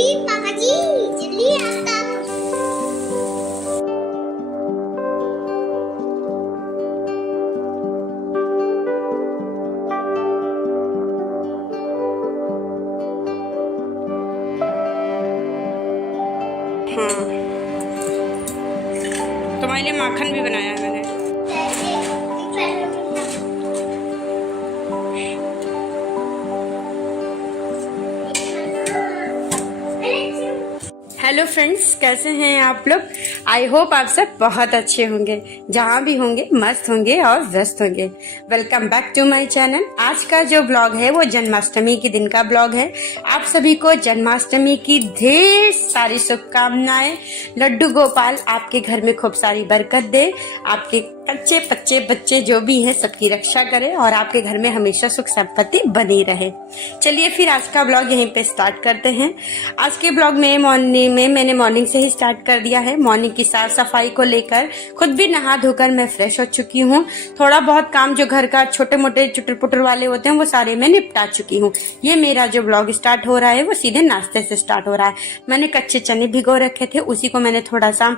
जल्दी पापा जी, जल्दी आता। हाँ, तुम्हारे लिए माखन भी बनाया है मैंने। हेलो फ्रेंड्स, कैसे हैं आप लोग। आई होप आप सब बहुत अच्छे होंगे, जहाँ भी होंगे मस्त होंगे और व्यस्त होंगे। Welcome back to my channel. आज का जो ब्लॉग है वो जन्माष्टमी के दिन का ब्लॉग है। आप सभी को जन्माष्टमी की ढेर सारी शुभकामनाएं। लड्डू गोपाल आपके घर में खूब सारी बरकत दे, आपके कच्चे पच्चे बच्चे जो भी हैं सबकी रक्षा करे और आपके घर में हमेशा सुख संपत्ति बनी रहे। चलिए फिर आज का ब्लॉग यहीं पे स्टार्ट करते हैं। आज के ब्लॉग में मैंने मॉर्निंग से ही स्टार्ट कर दिया है। मॉर्निंग की साफ सफाई को लेकर खुद भी नहा धोकर मैं फ्रेश हो चुकी हूँ। थोड़ा बहुत काम जो घर का छोटे मोटे चुटर पुटर वाले होते हैं वो सारे मैं निपटा चुकी हूँ। ये मेरा जो ब्लॉग स्टार्ट हो रहा है वो सीधे नाश्ते से स्टार्ट हो रहा है। मैंने कच्चे चने भिगो रखे थे, उसी को मैंने थोड़ा सा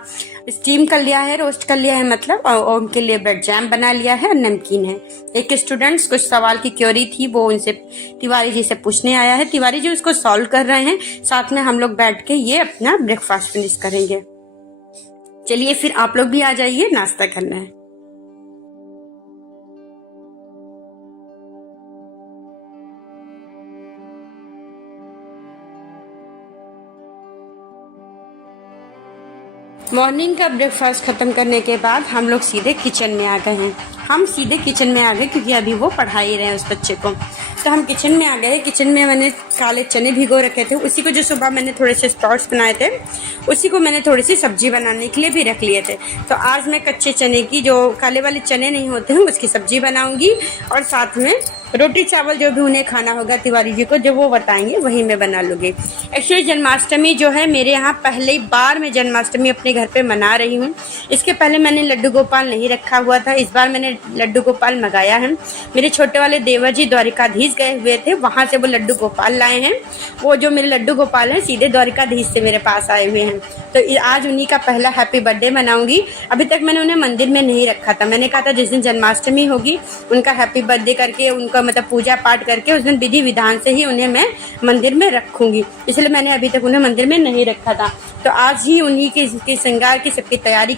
स्टीम कर लिया है, रोस्ट कर लिया है मतलब, और उनके लिए ब्रेड जैम बना लिया है और नमकीन है। एक स्टूडेंट्स कुछ सवाल की क्वेरी थी, वो उनसे तिवारी जी से पूछने आया है। तिवारी जी उसको सॉल्व कर रहे हैं, साथ में हम लोग बैठ के ये अपना ब्रेकफास्ट फिनिश करेंगे। चलिए फिर आप लोग भी आ जाइए, नाश्ता करना है। मॉर्निंग का ब्रेकफास्ट खत्म करने के बाद हम लोग सीधे किचन में आ गए हैं। हम सीधे किचन में आ गए क्योंकि अभी वो पढ़ा ही रहे हैं उस बच्चे को, तो हम किचन में आ गए। किचन में मैंने काले चने भिगो रखे थे, उसी को जो सुबह मैंने थोड़े से स्प्राउट्स बनाए थे उसी को मैंने थोड़ी सी सब्जी बनाने के लिए भी रख लिए थे। तो आज मैं कच्चे चने की, जो काले वाले चने नहीं होते हैं, उसकी सब्जी बनाऊंगी और साथ में रोटी चावल जो भी उन्हें खाना होगा तिवारी जी को, जो वो बताएंगे वही मैं बना लूँगी। एक्चुअली जन्माष्टमी जो है मेरे यहाँ पहली बार मैं जन्माष्टमी अपने घर पे मना रही हूँ। इसके पहले मैंने लड्डू गोपाल नहीं रखा हुआ था, इस बार मैंने लड्डू गोपाल मंगाया है। मेरे छोटे वाले देवर जी द्वारिकाधीश गए हुए थे, वहाँ से वो लड्डू गोपाल लाए हैं। वो जो मेरे लड्डू गोपाल हैं सीधे द्वारिकाधीश से मेरे पास आए हुए हैं, तो आज उन्हीं का पहला हैप्पी बर्थडे मनाऊंगी। अभी तक मैंने उन्हें मंदिर में नहीं रखा था। मैंने कहा था जिस दिन जन्माष्टमी होगी उनका हैप्पी बर्थडे करके, उनका मतलब पूजा पाठ करके उस दिन विधि विधान से ही उन्हें मैं मंदिर में रखूंगी, इसलिए मैंने अभी तक उन्हें मंदिर में नहीं रखा था। तो आज ही उन्हीं के श्रृंगार की सबकी तैयारी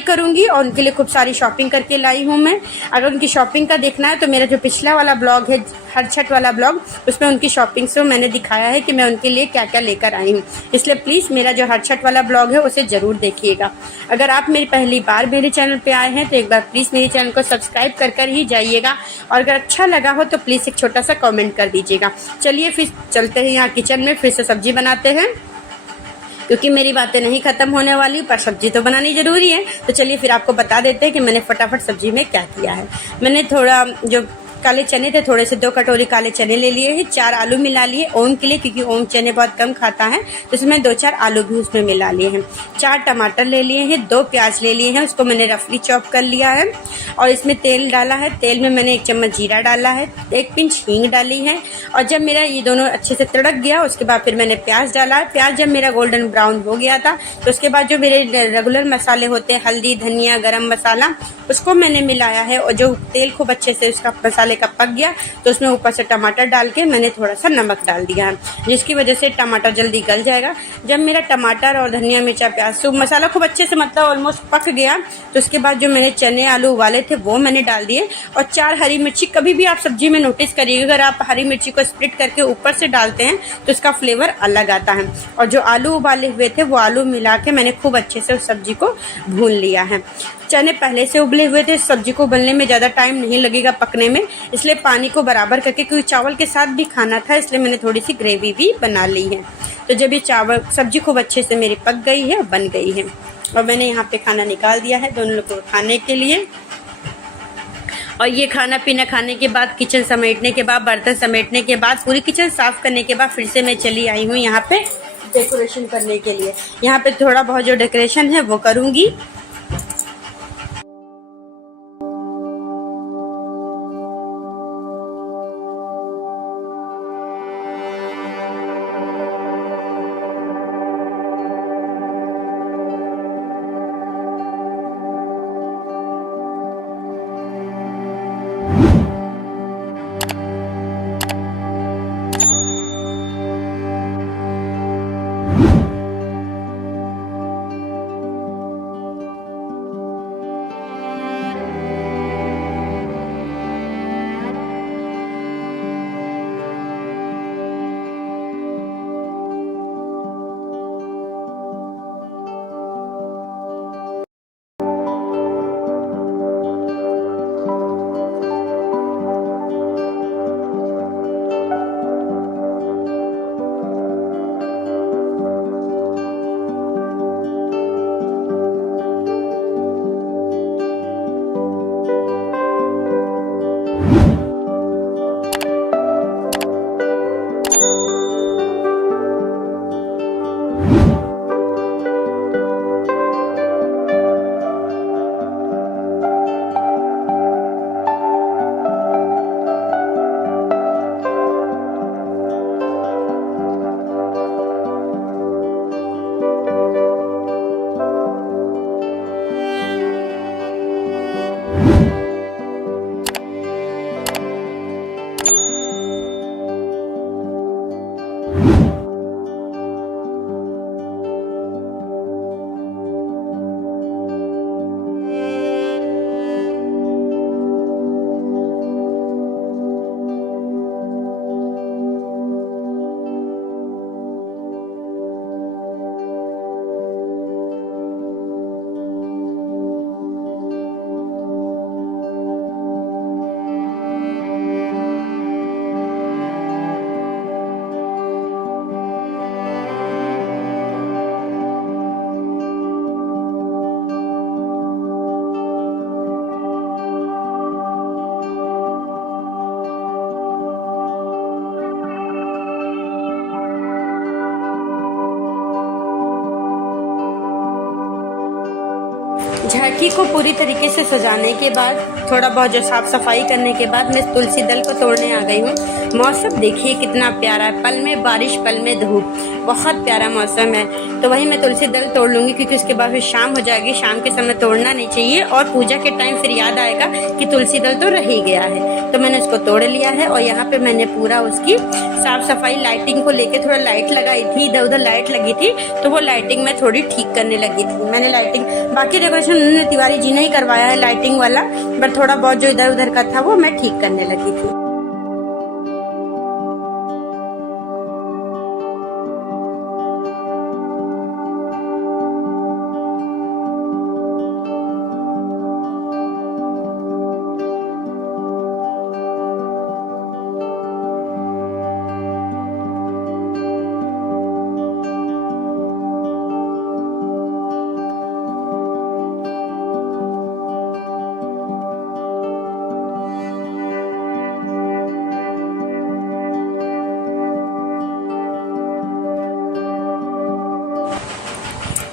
करूंगी और उनके लिए खूब सारी शॉपिंग करके लाई हूँ मैं। अगर उनकी शॉपिंग का देखना है तो मेरा जो पिछला वाला ब्लॉग है, हर छठ वाला ब्लॉग, उसमें उनकी शॉपिंग से मैंने दिखाया है कि मैं उनके लिए क्या क्या लेकर आई हूँ। इसलिए प्लीज़ मेरा जो हर छठ वाला ब्लॉग है उसे ज़रूर देखिएगा। अगर आप मेरी पहली बार मेरे चैनल पे आए हैं तो एक बार प्लीज़ मेरे चैनल को सब्सक्राइब कर ही जाइएगा, और अगर अच्छा लगा हो तो प्लीज़ एक छोटा सा कमेंट कर दीजिएगा। चलिए फिर चलते हैं यहाँ किचन में, फिर से सब्जी बनाते हैं, क्योंकि मेरी बातें नहीं खत्म होने वाली, पर सब्जी तो बनानी जरूरी है। तो चलिए फिर आपको बता देते हैं कि मैंने फटाफट सब्जी में क्या किया है। मैंने थोड़ा जो काले चने थे, थोड़े से 2 कटोरी काले चने ले लिए हैं, 4 आलू मिला लिए ओम के लिए, क्योंकि ओम चने बहुत कम खाता है, तो इसमें 2-4 आलू भी उसमें मिला लिए हैं। 4 टमाटर ले लिए हैं, 2 प्याज ले लिए हैं, उसको मैंने रफली चॉप कर लिया है। और इसमें तेल डाला है, तेल में मैंने 1 चम्मच जीरा डाला है, 1 पिंच हींग डाली है। और जब मेरा ये दोनों अच्छे से तड़क गया उसके बाद फिर मैंने प्याज डाला है। प्याज जब मेरा गोल्डन ब्राउन हो गया था तो उसके बाद जो मेरे रेगुलर मसाले होते हैं, हल्दी धनिया गरम मसाला, उसको मैंने मिलाया है। और जो तेल खूब अच्छे से उसका मसाले का पक गया तो उसमें ऊपर से टमाटर डाल के मैंने थोड़ा सा नमक डाल दिया है, जिसकी वजह से टमाटर जल्दी गल जाएगा। जब मेरा टमाटर और धनिया मिर्चा प्याज सब मसाला खूब अच्छे से मतलब ऑलमोस्ट पक गया तो उसके बाद जो मैंने चने आलू उबाले थे वो मैंने डाल दिए। और 4 हरी मिर्ची, कभी भी आप सब्जी में नोटिस करिएगा अगर आप हरी मिर्ची को स्प्लिट करके ऊपर से डालते हैं तो उसका फ्लेवर अलग आता है। और जो आलू उबाले हुए थे वो आलू मिला के मैंने खूब अच्छे से उस सब्जी को भून लिया है। चने पहले से उबले हुए थे, सब्जी को उबलने में ज़्यादा टाइम नहीं लगेगा पकने में, इसलिए पानी को बराबर करके, क्योंकि चावल के साथ भी खाना था इसलिए मैंने थोड़ी सी ग्रेवी भी बना ली है। तो जब ये सब्जी खूब अच्छे से मेरी पक गई है, बन गई है, और मैंने यहाँ पे खाना निकाल दिया है दोनों लोगों को खाने के लिए। और ये खाना पीना खाने के बाद, किचन समेटने के बाद, बर्तन समेटने के बाद, पूरी किचन साफ करने के बाद फिर से मैं चली आई हूँ यहाँ पे डेकोरेशन करने के लिए। यहाँ पे थोड़ा बहुत जो डेकोरेशन है वो करूँगी। ढकी को पूरी तरीके से सजाने के बाद, थोड़ा बहुत जो साफ सफाई करने के बाद मैं तुलसी दल को तोड़ने आ गई हूँ। मौसम देखिए कितना प्यारा है, पल में बारिश पल में धूप, बहुत प्यारा मौसम है। तो वही मैं तुलसी दल तोड़ लूँगी क्योंकि उसके बाद फिर शाम हो जाएगी। शाम के समय तोड़ना नहीं चाहिए और पूजा के टाइम फिर याद आएगा कि तुलसी दल तो रह ही गया है। तो मैंने उसको तोड़ लिया है और यहाँ पे मैंने पूरा उसकी साफ सफाई, लाइटिंग को लेके थोड़ा लाइट लगाई थी, इधर उधर लाइट लगी थी तो वो लाइटिंग मैं थोड़ी ठीक करने लगी थी। मैंने लाइटिंग, बाकी डेकोरेशन उन्होंने तिवारी जी ने ही करवाया है लाइटिंग वाला, पर थोड़ा बहुत जो इधर उधर का था वो मैं ठीक करने लगी थी।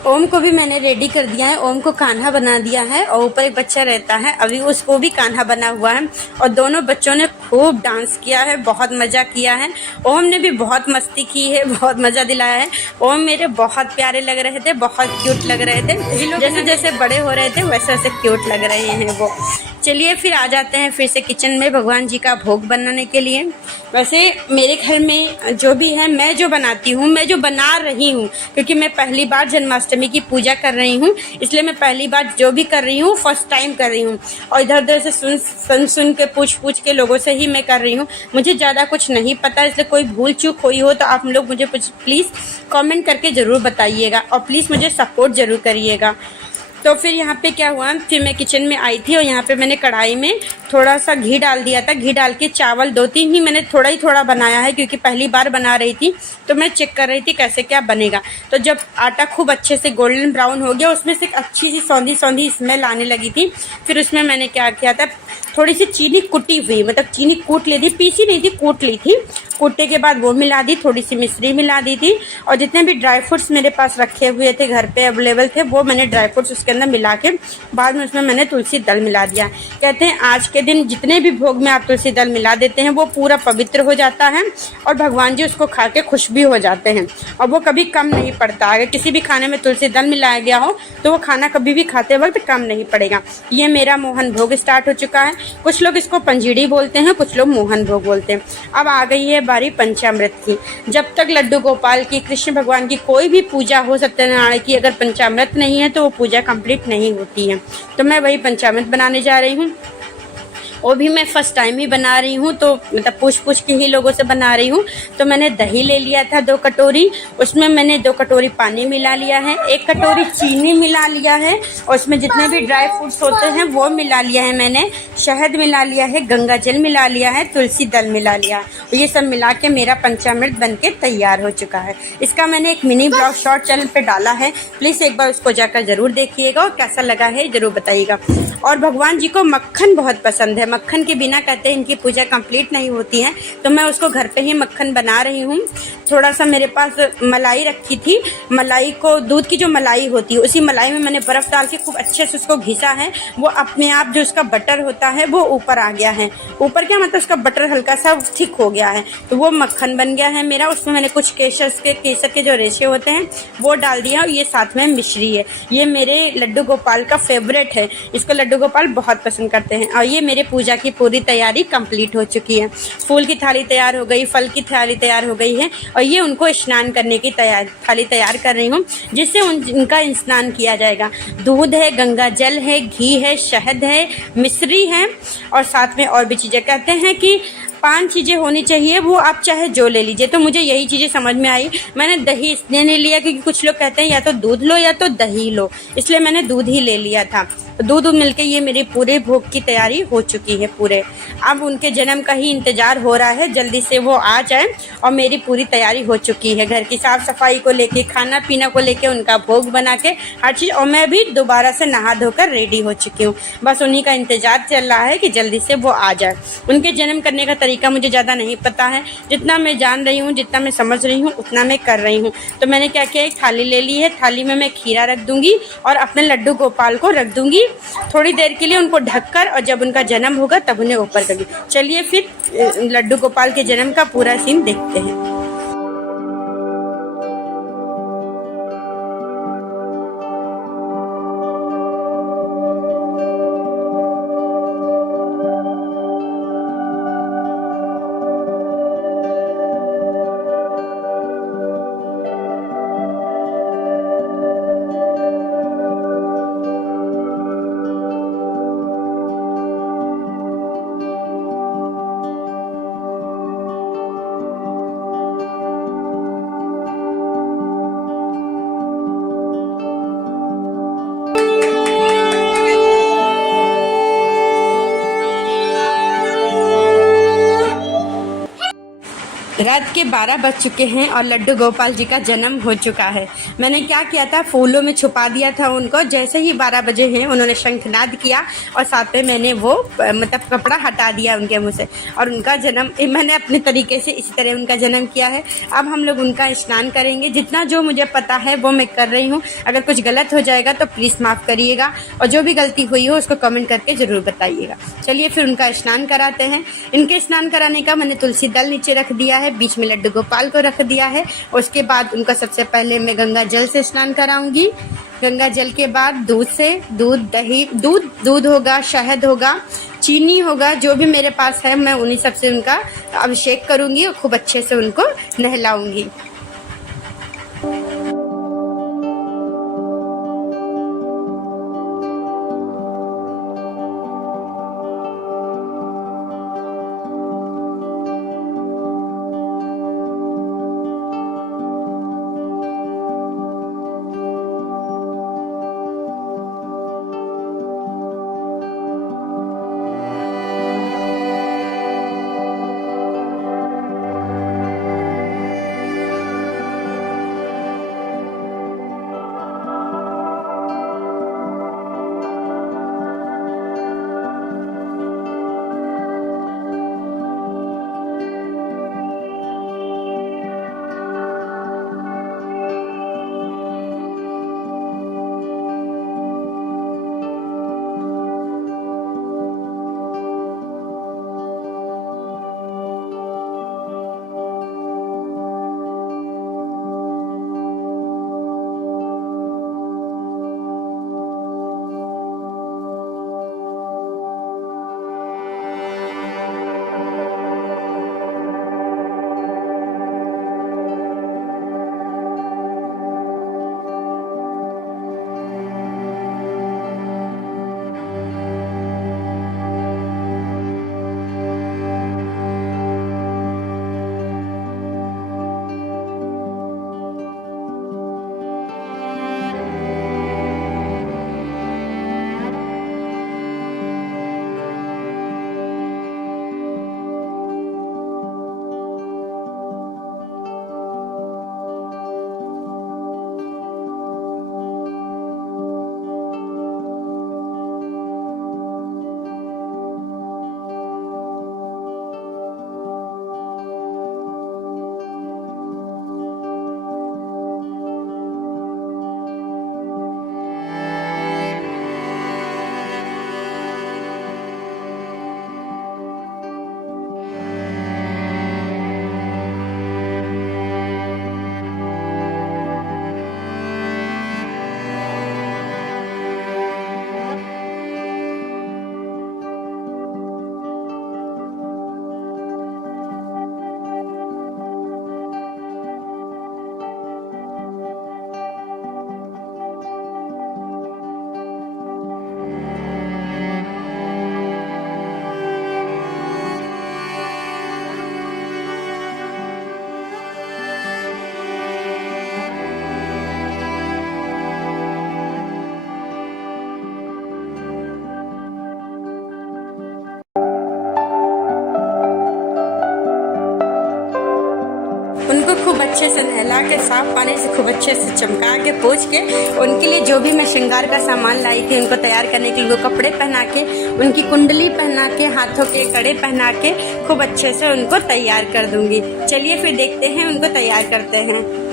ओम को भी मैंने रेडी कर दिया है। ओम को कान्हा बना दिया है और ऊपर एक बच्चा रहता है अभी, उसको भी कान्हा बना हुआ है और दोनों बच्चों ने खूब डांस किया है, बहुत मजा किया है। ओम ने भी बहुत मस्ती की है, बहुत मजा दिलाया है। ओम मेरे बहुत प्यारे लग रहे थे, बहुत क्यूट लग रहे थे, जैसे जैसे बड़े हो रहे थे वैसे वैसे क्यूट लग रहे हैं वो। चलिए फिर आ जाते हैं फिर से किचन में भगवान जी का भोग बनाने के लिए। वैसे मेरे घर में जो भी है, मैं जो बनाती हूँ, मैं जो बना रही हूँ, क्योंकि मैं पहली बार जन्माष्टमी की पूजा कर रही हूँ, इसलिए मैं पहली बार जो भी कर रही हूँ फर्स्ट टाइम कर रही हूँ और इधर उधर से सुन के पूछ के लोगों से ही मैं कर रही हूँ। मुझे ज़्यादा कुछ नहीं पता, इसलिए कोई भूल चूक हुई हो तो आप लोग मुझे प्लीज़ कमेंट करके ज़रूर बताइएगा और प्लीज़ मुझे सपोर्ट ज़रूर करिएगा। तो फिर यहाँ पे क्या हुआ, फिर मैं किचन में आई थी और यहाँ पे मैंने कढ़ाई में थोड़ा सा घी डाल दिया था। घी डाल के चावल 2-3 ही मैंने थोड़ा बनाया है क्योंकि पहली बार बना रही थी तो मैं चेक कर रही थी कैसे क्या बनेगा। तो जब आटा खूब अच्छे से गोल्डन ब्राउन हो गया, उसमें से एक अच्छी सी सौंधी स्मेल आने लगी थी। फिर उसमें मैंने क्या किया था, थोड़ी सी चीनी कुटी हुई, मतलब चीनी कूट ली थी, पीसी नहीं थी, कूट ली थी। कूटने के बाद वो मिला दी, थोड़ी सी मिश्री मिला दी थी और जितने भी ड्राई फ्रूट्स मेरे पास रखे हुए थे घर पे अवेलेबल थे वो मैंने ड्राई फ्रूट्स उसके अंदर मिला के बाद में उसमें मैंने तुलसी दल मिला दिया। कहते हैं आज के दिन जितने भी भोग में आप तुलसी दल मिला देते हैं वो पूरा पवित्र हो जाता है और भगवान जी उसको खा के खुश भी हो जाते हैं और वो कभी कम नहीं पड़ता। अगर किसी भी खाने में तुलसी दल मिलाया गया हो तो वो खाना कभी भी खाते वक्त कम नहीं पड़ेगा। ये मेरा मोहन भोग स्टार्ट हो चुका है। कुछ लोग इसको पंजीरी बोलते हैं, कुछ लोग मोहन भोग बोलते हैं। अब आ गई है बारी पंचामृत की। जब तक लड्डू गोपाल की, कृष्ण भगवान की कोई भी पूजा हो, सत्यनारायण की, अगर पंचामृत नहीं है तो वो पूजा कंप्लीट नहीं होती है। तो मैं वही पंचामृत बनाने जा रही हूँ। वो भी मैं फर्स्ट टाइम ही बना रही हूँ, तो मतलब पूछ के ही लोगों से बना रही हूँ। तो मैंने दही ले लिया था 2 कटोरी, उसमें मैंने 2 कटोरी पानी मिला लिया है, 1 कटोरी चीनी मिला लिया है और उसमें जितने भी ड्राई फ्रूट्स होते हैं वो मिला लिया है मैंने, शहद मिला लिया है, गंगा जल मिला लिया है, तुलसी दल मिला लिया। ये सब मिला के मेरा पंचामृत बन के तैयार हो चुका है। इसका मैंने एक मिनी ब्लॉग शॉर्ट चैनल पे डाला है, प्लीज़ एक बार उसको जाकर ज़रूर देखिएगा और कैसा लगा है ज़रूर बताइएगा। और भगवान जी को मक्खन बहुत पसंद है, मक्खन के बिना कहते हैं इनकी पूजा कंप्लीट नहीं होती है, तो मैं उसको घर पे ही मक्खन बना रही हूँ। थोड़ा सा मेरे पास मलाई रखी थी, मलाई को, दूध की जो मलाई होती है उसी मलाई में मैंने बर्फ़ डाल के खूब अच्छे से उसको घिसा है। वो अपने आप जो उसका बटर होता है वो ऊपर आ गया है। ऊपर क्या मतलब उसका बटर हल्का सा थिक हो गया है, तो वो मक्खन बन गया है मेरा। उसमें मैंने कुछ केसर के जो रेशे होते हैं वो डाल दिया और ये साथ में मिश्री है। ये मेरे लड्डू गोपाल का फेवरेट है, इसको लड्डू गोपाल बहुत पसंद करते हैं। और ये मेरे पूजा की पूरी तैयारी कंप्लीट हो चुकी है। फूल की थाली तैयार हो गई, फल की थाली तैयार हो गई है और ये उनको स्नान करने की थाली तैयार कर रही हूँ जिससे उनका स्नान किया जाएगा। दूध है, गंगा जल है, घी है, शहद है, मिश्री है और साथ में और भी चीज़ें। कहते हैं कि 5 चीज़ें होनी चाहिए, वो आप चाहे जो ले लीजिए। तो मुझे यही चीज़ें समझ में आई। मैंने दही इसलिए नहीं लिया क्योंकि कुछ लोग कहते हैं या तो दूध लो या तो दही लो, इसलिए मैंने दूध ही ले लिया था। दूध मिलके ये मेरे पूरे भोग की तैयारी हो चुकी है पूरे। अब उनके जन्म का ही इंतजार हो रहा है, जल्दी से वो आ जाए और मेरी पूरी तैयारी हो चुकी है घर की साफ सफाई को लेके, खाना पीना को लेके, उनका भोग बना के हर चीज़। और मैं भी दोबारा से नहा धोकर रेडी हो चुकी हूँ, बस उन्हीं का इंतजार चल रहा है कि जल्दी से वो आ जाए। उनके जन्म करने का तरीका मुझे ज़्यादा नहीं पता है, जितना मैं जान रही हूँ, जितना मैं समझ रही हूँ, उतना मैं कर रही हूँ। तो मैंने क्या किया, एक थाली ले ली है, थाली में मैं खीरा रख दूंगी और अपने लड्डू गोपाल को रख दूंगी थोड़ी देर के लिए, उनको ढककर, और जब उनका जन्म होगा तब उन्हें ऊपर करूँगी। चलिए फिर लड्डू गोपाल के जन्म का पूरा सीन देखते हैं। रात के 12 बज चुके हैं और लड्डू गोपाल जी का जन्म हो चुका है। मैंने क्या किया था, फूलों में छुपा दिया था उनको। जैसे ही 12 बजे हैं उन्होंने शंखनाद किया और साथ में मैंने वो मतलब कपड़ा हटा दिया उनके मुंह से, और उनका जन्म मैंने अपने तरीके से इसी तरह उनका जन्म किया है। अब हम लोग उनका स्नान करेंगे। जितना जो मुझे पता है वो मैं कर रही हूँ, अगर कुछ गलत हो जाएगा तो प्लीज़ माफ़ करिएगा, और जो भी गलती हुई हो उसको कमेंट करके ज़रूर बताइएगा। चलिए फिर उनका स्नान कराते हैं। इनके स्नान कराने का मैंने तुलसी दल नीचे रख दिया है, बीच में लड्डू गोपाल को रख दिया है। उसके बाद उनका सबसे पहले मैं गंगा जल से स्नान कराऊंगी। गंगा जल के बाद दूध से, दूध दही, दूध होगा, शहद होगा, चीनी होगा, जो भी मेरे पास है मैं उन्हीं सब से उनका अभिषेक करूंगी और खूब अच्छे से उनको नहलाऊंगी। अच्छे से नहला के साफ पानी से खूब अच्छे से चमका के पोंछ के उनके लिए जो भी मैं श्रृंगार का सामान लाई थी उनको तैयार करने के लिए उनको कपड़े पहना के, उनकी कुंडली पहना के, हाथों के कड़े पहना के खूब अच्छे से उनको तैयार कर दूंगी। चलिए फिर देखते हैं उनको तैयार करते हैं।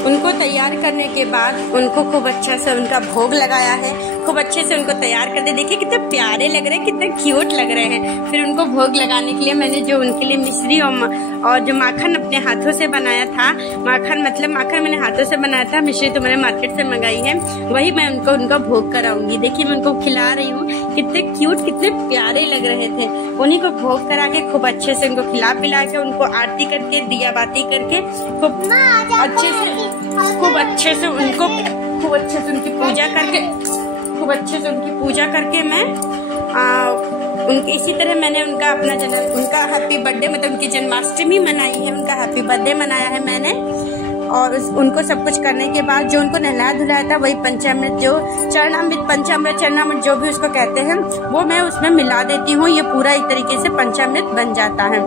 उनको तैयार करने के बाद उनको खूब अच्छा से उनका भोग लगाया है, खूब अच्छे से उनको तैयार कर दे। देखिए कितने प्यारे लग रहे हैं, कितने क्यूट लग रहे हैं। फिर उनको भोग लगाने के लिए मैंने जो उनके लिए मिश्री और जो माखन अपने हाथों से बनाया था, माखन मैंने हाथों से बनाया था, मिश्री तो मैंने मार्केट से मंगाई है, वही मैं उनका भोग कराऊंगी। देखिए मैं उनको खिला रही हूँ, कितने क्यूट कितने प्यारे लग रहे थे। उन्हीं को भोग करा के खूब अच्छे से उनको खिला पिला के उनको आरती करके दिया बाती करके खूब अच्छे से उनकी पूजा करके मैं इसी तरह मैंने उनका हैप्पी बर्थडे मतलब उनकी जन्माष्टमी मनाई है, उनका हैप्पी बर्थडे मनाया है मैंने। और उनको सब कुछ करने के बाद जो उनको नहलाया धुलाया था वही पंचामृत, जो चरणामृत जो भी उसको कहते हैं, वो मैं उसमें मिला देती हूँ। ये पूरा एक तरीके से पंचामृत बन जाता है।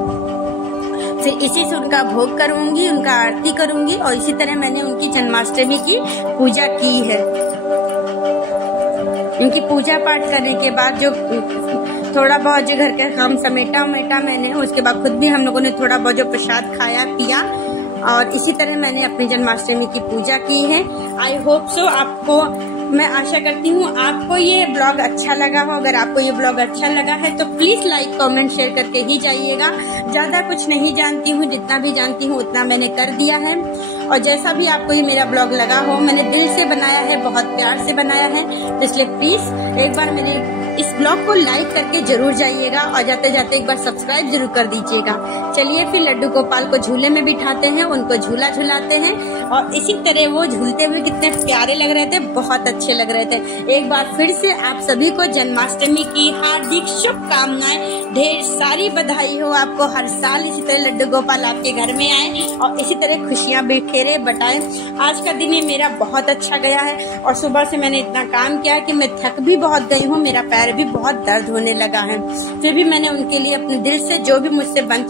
फिर इसी से उनका भोग करूंगी, उनका आरती करूंगी और इसी तरह मैंने उनकी जन्माष्टमी की पूजा की है। उनकी पूजा पाठ करने के बाद जो थोड़ा बहुत जो घर का काम समेटा मैंने, उसके बाद खुद भी हम लोगों ने थोड़ा बहुत जो प्रसाद खाया पिया और इसी तरह मैंने अपनी जन्माष्टमी की पूजा की है। आई होप सो आपको, मैं आशा करती हूँ आपको ये ब्लॉग अच्छा लगा हो। अगर आपको ये ब्लॉग अच्छा लगा है तो प्लीज लाइक कमेंट शेयर करके ही जाइएगा। ज्यादा कुछ नहीं जानती हूँ, जितना भी जानती हूँ उतना मैंने कर दिया है। और जैसा भी आपको ये मेरा ब्लॉग लगा हो, मैंने दिल से बनाया है, बहुत प्यार से बनाया है, तो इसलिए प्लीज एक बार मेरे इस ब्लॉग को लाइक करके जरूर जाइएगा और जाते जाते एक बार सब्सक्राइब जरूर कर दीजिएगा। चलिए फिर लड्डू गोपाल को झूले में बिठाते हैं, उनको झूला झुलाते हैं और इसी तरह वो झूलते हुए कितने प्यारे लग रहे थे, बहुत अच्छे लग रहे थे। एक बार फिर से आप सभी को जन्माष्टमी की हार्दिक शुभकामनाएं, ढेर सारी बधाई हो आपको। हर साल इसी तरह लड्डू गोपाल आपके घर में आए और इसी तरह खुशियां बिखेरे बटाएं। आज का दिन ये मेरा बहुत अच्छा गया है और सुबह से मैंने इतना काम किया कि मैं थक भी बहुत गई हूँ, मेरा पैर भी बहुत दर्द होने लगा है। फिर भी मैंने उनके लिए अपने दिल से जो भी मुझसे बन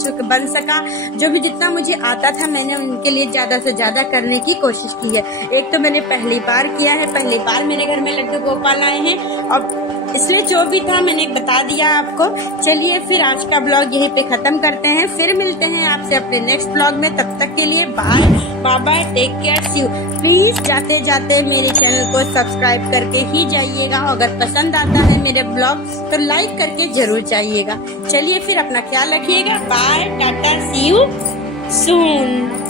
सका, जो भी जितना मुझे आता था, मैंने उनके लिए ज्यादा से ज्यादा करने की कोशिश की है। एक तो मैंने पहली बार किया है, पहली बार मेरे घर में लड्डू गोपाल आए हैं और इसलिए जो भी था मैंने बता दिया आपको। चलिए फिर आज का ब्लॉग यहीं पे खत्म करते हैं, फिर मिलते हैं आपसे अपने नेक्स्ट ब्लॉग में। तब तक के लिए bye bye, take care, see you. Please जाते जाते मेरे चैनल को सब्सक्राइब करके ही जाइएगा। अगर पसंद आता है मेरे ब्लॉग तो लाइक करके जरूर जाइएगा। चलिए फिर अपना ख्याल रखिएगा। Bye, tata, see you soon.